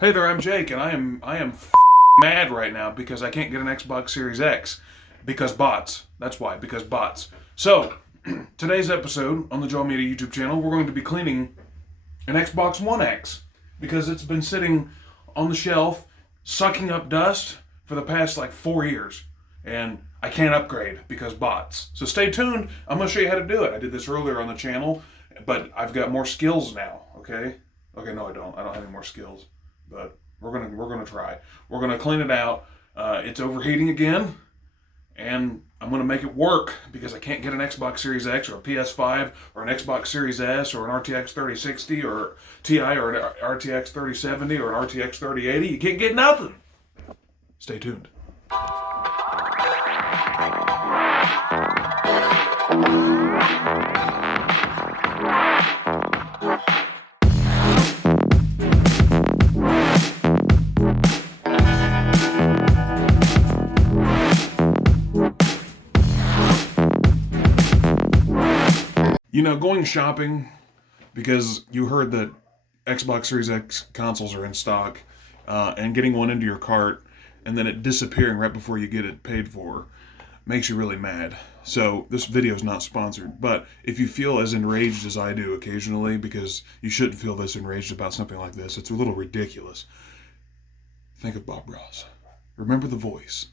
Hey there, I'm Jake, and I am mad right now because I can't get an Xbox Series X because bots. That's why, because bots. So, today's episode on the Jaw Media YouTube channel, we're going to be cleaning an Xbox One X because it's been sitting on the shelf sucking up dust for the past like 4 years, and I can't upgrade because bots. So stay tuned. I'm going to show you how to do it. I did this earlier on the channel, but I've got more skills now. Okay. Okay, no, I don't. I don't have any more skills, but we're gonna try. We're gonna clean it out. It's overheating again, and I'm gonna make it work because I can't get an Xbox Series X or a PS5 or an Xbox Series S or an RTX 3060 or Ti or an RTX 3070 or an RTX 3080. You can't get nothing. Stay tuned. You know, going shopping because you heard that Xbox Series X consoles are in stock, and getting one into your cart and then it disappearing right before you get it paid for makes you really mad. So this video is not sponsored, but if you feel as enraged as I do occasionally, because you shouldn't feel this enraged about something like this, it's a little ridiculous. Think of Bob Ross. Remember the voice.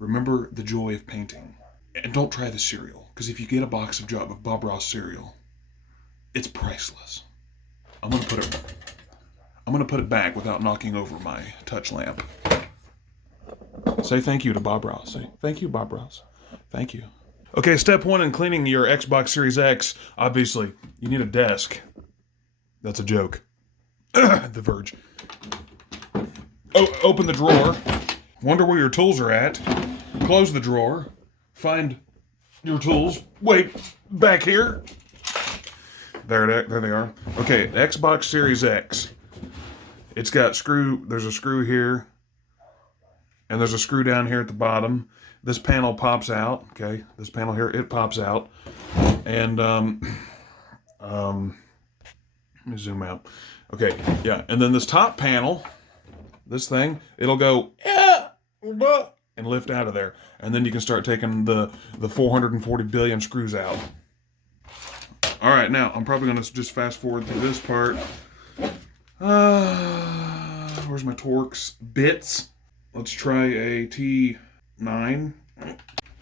Remember the joy of painting. And don't try the cereal, because if you get a box of Bob Ross cereal, it's priceless. I'm gonna put it back without knocking over my touch lamp. Say thank you to Bob Ross. Say thank you, Bob Ross. Thank you. Okay, step one in cleaning your Xbox Series X. Obviously, you need a desk. That's a joke. The Verge. Oh, open the drawer. Wonder where your tools are at. Close the drawer. Find your tools. Wait, back here. There they are. Okay, Xbox Series X. It's got there's a screw here, and there's a screw down here at the bottom. This panel pops out, okay? This panel here, it pops out. And, let me zoom out. Okay, yeah, and then this top panel, this thing, it'll go, and lift out of there. And then you can start taking the 440 billion screws out. All right, now I'm probably going to just fast forward through this part. Where's my Torx bits? Let's try a T9.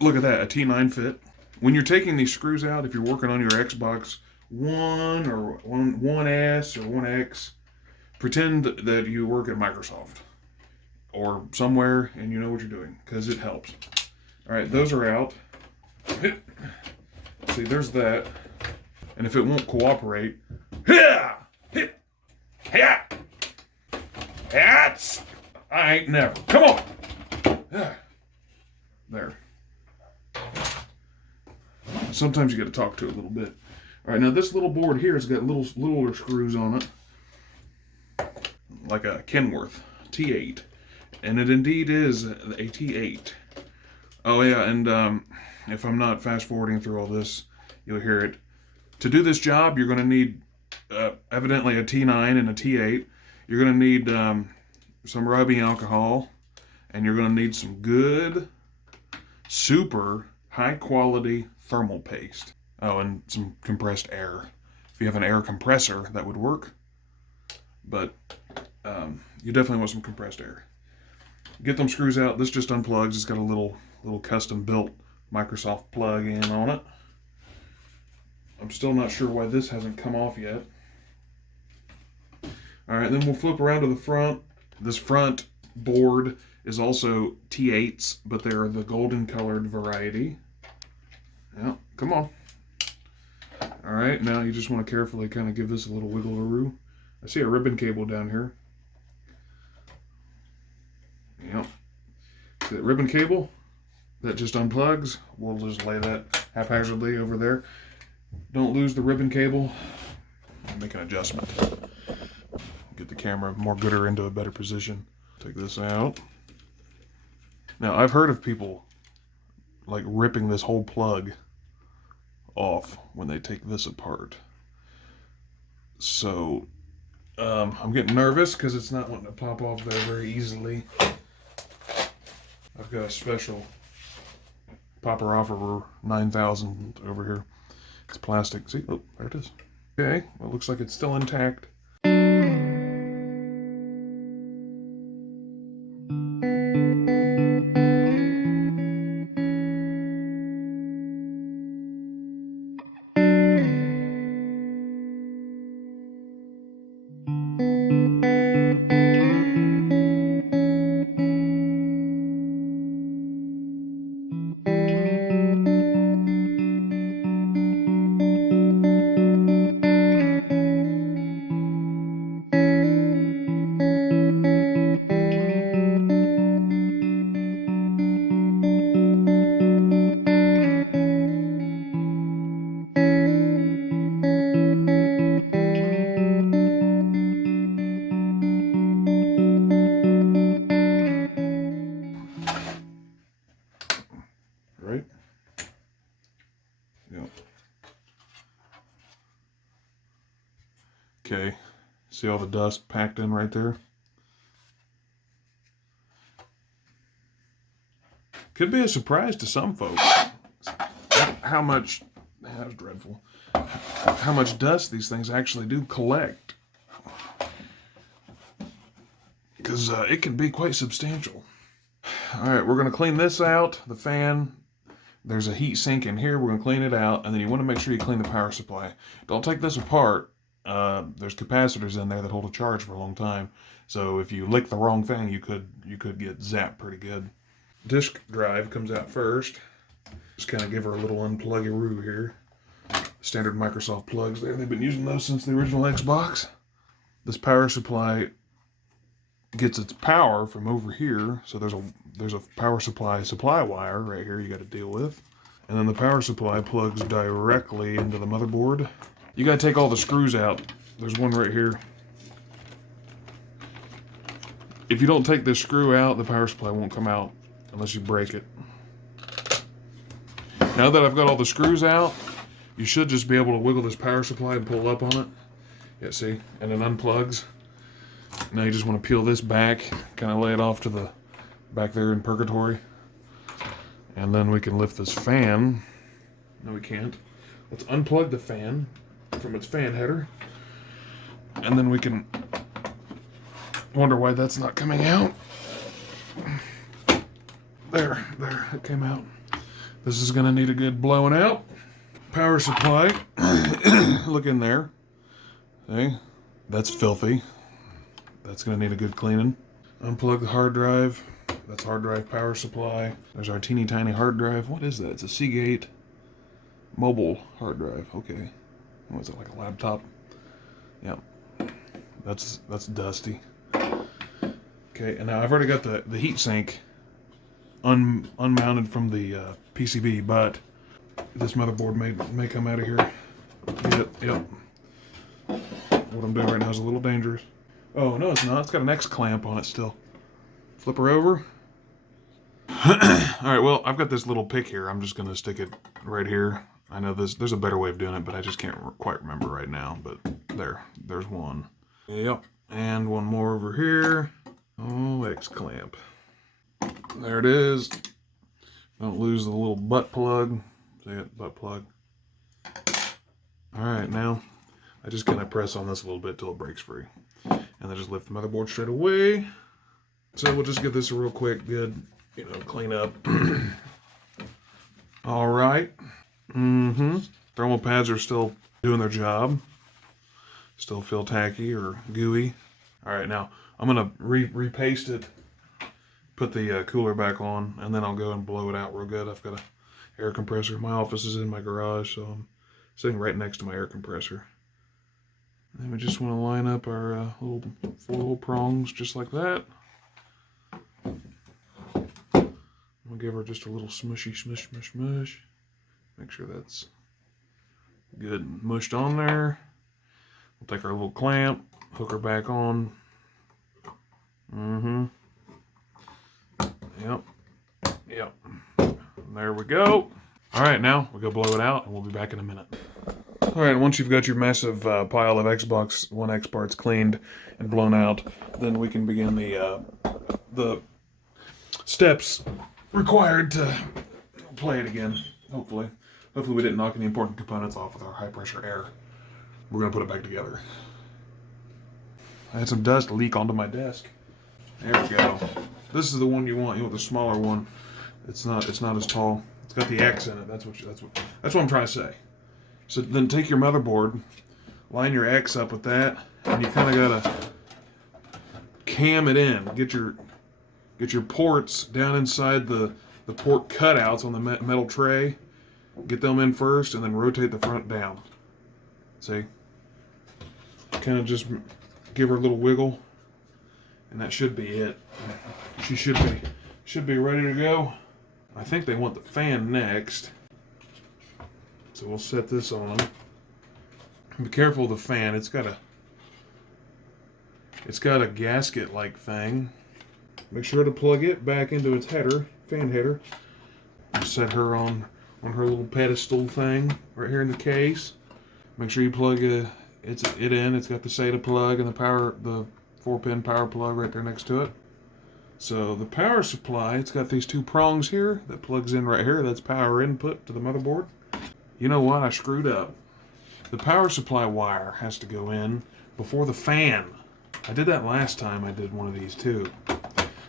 Look at that, a T9 fit. When you're taking these screws out, if you're working on your Xbox One or One S or One X, pretend that you work at Microsoft or somewhere and you know what you're doing, because it helps. All right, those are out. See, there's that. And if it won't cooperate, I ain't never. Come on. There. Sometimes you got to talk to it a little bit. All right, now this little board here has got littler screws on it, like a Kenworth T8. And it indeed is a T8. Oh yeah, and if I'm not fast forwarding through all this, you'll hear it. To do this job, you're going to need evidently a T9 and a T8. You're going to need some rubbing alcohol, and you're going to need some good, super high quality thermal paste. Oh, and some compressed air. If you have an air compressor, that would work. But you definitely want some compressed air. Get them screws out. This just unplugs. It's got a little custom built Microsoft plug in on it. I'm still not sure why this hasn't come off yet. All right, then we'll flip around to the front. This front board is also T8s, but they're the golden colored variety. Yeah, come on. All right, now you just want to carefully kind of give this a little wiggle-a-roo. I see a ribbon cable down here. Yep. See that ribbon cable? That just unplugs. We'll just lay that haphazardly over there. Don't lose the ribbon cable. Make an adjustment. Get the camera more gooder into a better position. Take this out. Now, I've heard of people like ripping this whole plug off when they take this apart. So I'm getting nervous because it's not wanting to pop off there very easily. I've got a special popper offer 9000 over here. It's plastic. See? Oh, there it is. Okay, well, it looks like it's still intact. Right? Yep. Okay. See all the dust packed in right there? Could be a surprise to some folks how much, that was dreadful, how much dust these things actually do collect. Because it can be quite substantial. Alright, we're going to clean this out, the fan. There's a heat sink in here, we're going to clean it out, and then you want to make sure you clean the power supply. Don't take this apart. There's capacitors in there that hold a charge for a long time. So if you lick the wrong thing, you could get zapped pretty good. Disk drive comes out first. Just kind of give her a little unplug-a-roo here. Standard Microsoft plugs there. They've been using those since the original Xbox. This power supply gets its power from over here. So there's a power supply wire right here you got to deal with. And then the power supply plugs directly into the motherboard. You got to take all the screws out. There's one right here. If you don't take this screw out, the power supply won't come out unless you break it. Now that I've got all the screws out, you should just be able to wiggle this power supply and pull up on it. Yeah, see? And it unplugs. Now you just want to peel this back, kind of lay it off to the back there in purgatory. And then we can lift this fan. No, we can't. Let's unplug the fan from its fan header. And then we can wonder why that's not coming out. There, it came out. This is going to need a good blowing out. Power supply. Look in there. See? That's filthy. That's going to need a good cleaning. Unplug the hard drive. That's hard drive power supply. There's our teeny tiny hard drive. What is that? It's a Seagate mobile hard drive. Okay. What is it, like a laptop? Yep. That's dusty. Okay, and now I've already got the heat sink unmounted from the PCB, but this motherboard may come out of here. Yep. What I'm doing right now is a little dangerous. Oh, no, it's not. It's got an X clamp on it still. Flip her over. Alright, well, I've got this little pick here. I'm just going to stick it right here. I know there's a better way of doing it, but I just can't quite remember right now. But there's one. Yep, and one more over here. Oh, X clamp. There it is. Don't lose the little butt plug. See it? Butt plug. Alright, now I just kind of press on this a little bit till it breaks free. And then just lift the motherboard straight away. So we'll just give this a real quick, good, clean up. Alright. Thermal pads are still doing their job. Still feel tacky or gooey. Alright, now I'm going to repaste it. Put the cooler back on, and then I'll go and blow it out real good. I've got an air compressor. My office is in my garage, so I'm sitting right next to my air compressor. And we just want to line up our little prongs just like that. We'll give her just a little smushy smush. Make sure that's good mushed on there. We'll take our little clamp, hook her back on. Yep. There we go. All right, now we'll go blow it out, and we'll be back in a minute. All right, once you've got your massive pile of Xbox One X parts cleaned and blown out, then we can begin the steps required to play it again. Hopefully we didn't knock any important components off with our high pressure air. We're gonna put it back together. I had some dust leak onto my desk. There we go. This is the one you want. You want the smaller one. It's not as tall. It's got the X in it. That's what I'm trying to say. So then take your motherboard, line your X up with that, and you kind of gotta cam it in. Get your ports down inside the port cutouts on the metal tray. Get them in first, and then rotate the front down. See? Kind of just give her a little wiggle, and that should be it. She should be ready to go. I think they want the fan next. So we'll set this on. Be careful of the fan. It's got a gasket-like thing. Make sure to plug it back into its header, fan header. Set her on her little pedestal thing right here in the case. Make sure you plug it in. It's got the SATA plug and the 4-pin power plug right there next to it. So the power supply, it's got these 2 prongs here that plugs in right here. That's power input to the motherboard. You know what? I screwed up. The power supply wire has to go in before the fan. I did that last time I did one of these too.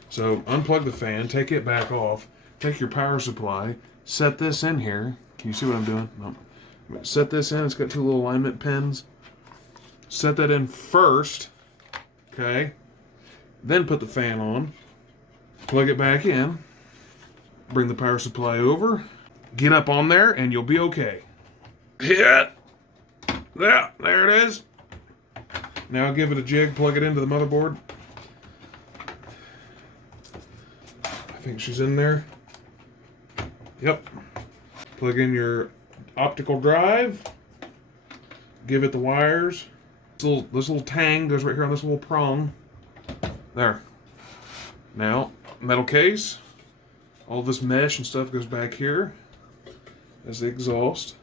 So unplug the fan, take it back off, take your power supply, set this in here. Can you see what I'm doing? No. Set this in. It's got 2 little alignment pins. Set that in first. Okay. Then put the fan on. Plug it back in. Bring the power supply over. Get up on there and you'll be okay. Yeah, there it is. Now give it a jig, plug it into the motherboard. I think she's in there. Yep. Plug in your optical drive. Give it the wires. This little tang goes right here on this little prong. There. Now, metal case. All this mesh and stuff goes back here as the exhaust.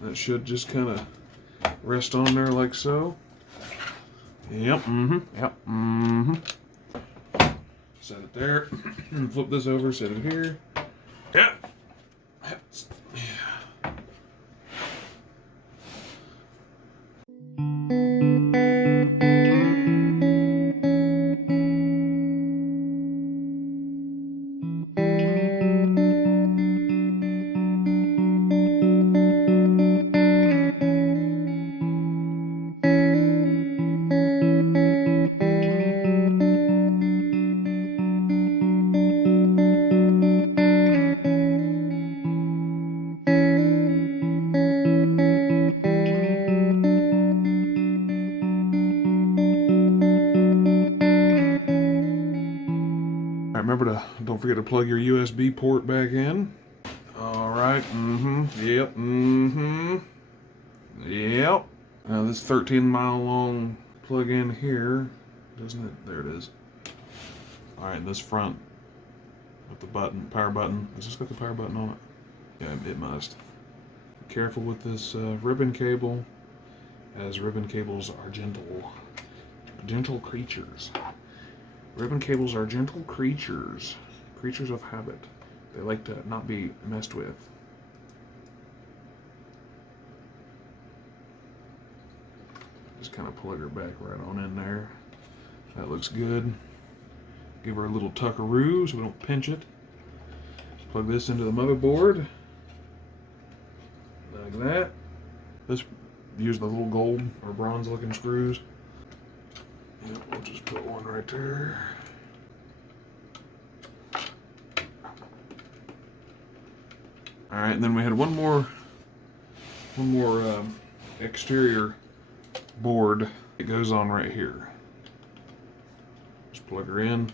That should just kind of rest on there like so. Yep, Set it there. Flip this over, set it here. Yep. Don't forget to plug your USB port back in. All right. Yep. Now this 13-mile long plug in here, doesn't it? There it is. All right, this front with the button, power button. Has this got the power button on it? Yeah, it must. Be careful with this ribbon cable, as ribbon cables are gentle creatures. Ribbon cables are gentle creatures of habit. They like to not be messed with. Just kind of plug her back right on in there. That looks good. Give her a little tuckaroo so we don't pinch it. Plug this into the motherboard. Like that. This, use the little gold or bronze looking screws. Yep, we'll just put one right there. All right, and then we had one more exterior board. It goes on right here. Just plug her in,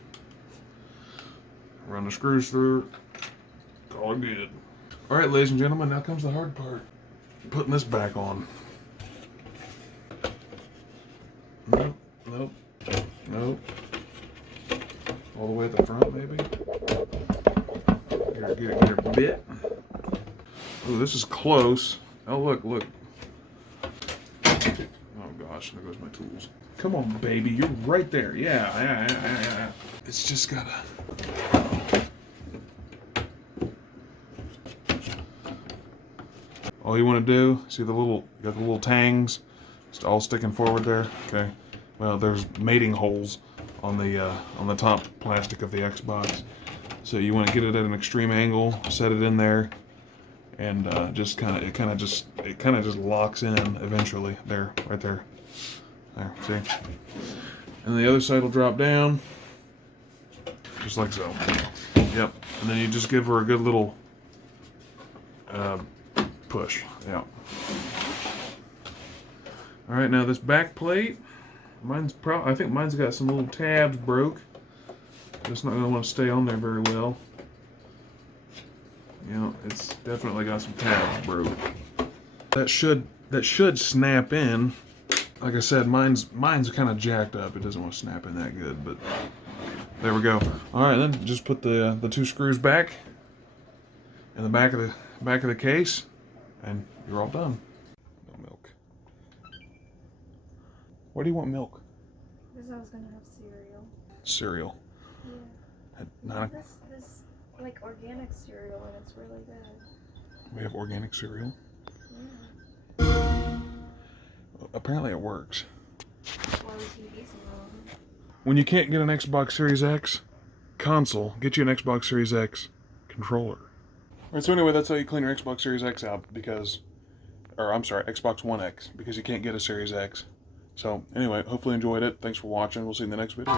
run the screws through, call it good. All right, ladies and gentlemen, now comes the hard part. Putting this back on. Nope. All the way at the front, maybe. Get her bit. Oh, this is close. Oh, look. Oh gosh, there goes my tools. Come on, baby, you're right there. Yeah. It's just gotta. All you want to do, see the little, you got the little tangs, it's all sticking forward there. Okay. Well, there's mating holes on the top plastic of the Xbox, so you want to get it at an extreme angle, set it in there, and just it kind of just locks in eventually. There, right there. There, see? And the other side will drop down, just like so. Yep. And then you just give her a good little push. Yeah. All right, now this back plate, I think mine's got some little tabs broke. It's not going to want to stay on there very well. You know, it's definitely got some tabs broke. That should snap in. Like I said, mine's kind of jacked up. It doesn't want to snap in that good, but there we go. All right, then just put the 2 screws back in the back of the case, and you're all done. No milk. Why do you want milk? Because I was gonna have cereal. Cereal. Yeah. This like organic cereal, and it's really good. We have organic cereal. Yeah. Apparently it works. Why was TV's wrong? When you can't get an Xbox Series X console, get you an Xbox Series X controller. Alright, so anyway, that's how you clean your Xbox Series X out Xbox One X, because you can't get a Series X. So anyway, hopefully you enjoyed it. Thanks for watching. We'll see you in the next video.